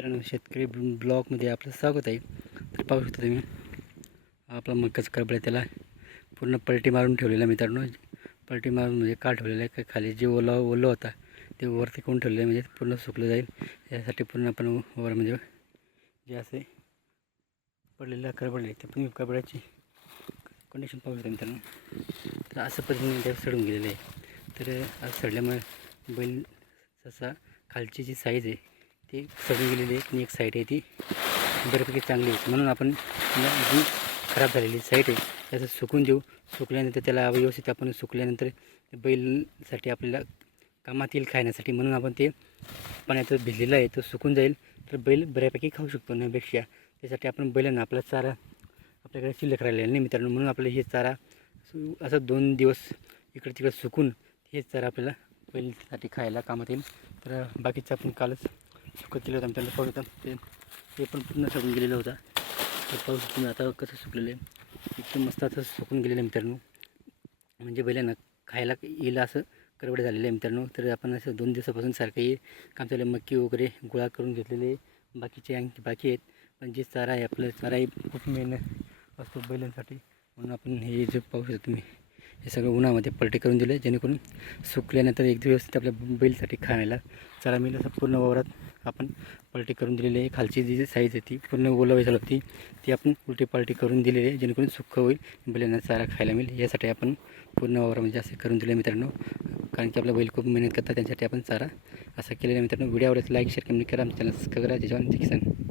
मित्रांनो शेतकरी ब्लॉगमध्ये आपलं स्वागत आहे. तर पाहू शकता तुम्ही आपला मकाचा करबड आहे त्याला पूर्ण पलटी मारून ठेवलेला मित्रांनो. पलटी मारून म्हणजे का ठेवलेलं आहे का खाली जे ओला ओलं होता ते वरती करून ठेवलेलं आहे म्हणजे पूर्ण सुकलं जाईल. यासाठी पूर्ण आपण वर म्हणजे जे असे पडलेलं करबड आहे ते पण करबडाची कंडिशन पाहू शकता मित्रांनो. तर असं पद्धतीने त्या सडून गेलेलं आहे. तर असं सडल्यामुळे बैल जसा खालची जी साईज आहे ती सडून गेलेली आहे आणि एक साईड आहे ती. बऱ्यापैकी चांगली आहे. म्हणून आपण जी खराब झालेली साईड आहे त्याचं सुकून देऊ. सुकल्यानंतर त्याला व्यवस्थित आपण सुकल्यानंतर बैलसाठी आपल्याला कामात येईल खाण्यासाठी. म्हणून आपण ते पाण्यात भिजलेलं आहे तो सुकून जाईल. तर बैल बऱ्यापैकी खाऊ शकतो नपेक्षा त्यासाठी आपण बैलांना आपला चारा आपल्याकडे शिल्लक राहिलेला नाही मित्रांनो. म्हणून आपल्याला हे चारा असं दोन दिवस इकडे तिकडे सुकून हेच चारा आपल्याला बैलसाठी खायला कामात येईल. तर बाकीचं आपण कालच सुकत केलं होतं त्यांना पाहू शकता ते ते पण पूर्ण सुकून गेलेलं होता. तर पाहू तुम्ही आता कसं सुकलेलं आहे? एकदम मस्त असं सुकून गेलेलं आहे मित्रांनो. म्हणजे बैलांना खायला येईल असं करवडे झालेलं आहे मित्रांनो. तर आपण असं दोन दिवसापासून सारखं हे काम चालू आहे. मक्की वगैरे गोळा करून घेतलेले बाकीचे आणखी बाकी आहेत. पण जे चारा आहे आपलं चाराही खूप मेहनत असतो बैलांसाठी. म्हणून आपण हे जे पाहू शकता तुम्ही. हे सगळं उन्हामध्ये पलटे करून दिले जेणेकरून सुकल्यानंतर एक दिवस ते आपल्या बैलसाठी खाण्याला चारा मिळेल असं पूर्ण वावरात आपण पलटी करून दिलेली आहे. खालची जी साईज आहे ती पूर्ण ओलावी झाली होती ती आपण उलटी पलटी करून दिलेली आहे जेणेकरून सुक्क होईल बैलांना चारा खायला मिळेल. यासाठी आपण पूर्ण वावरामध्ये म्हणजे असं करून दिलं मित्रांनो कारण की आपला बैल खूप मेहनत करतात त्यांच्यासाठी आपण चारा असा केलेला आहे मित्रांनो. व्हिडिओ आवडत लाईक शेअर कमेंट करा. आमच्या चॅनल सबस्क्राईब करा. जय जवान जय किसान.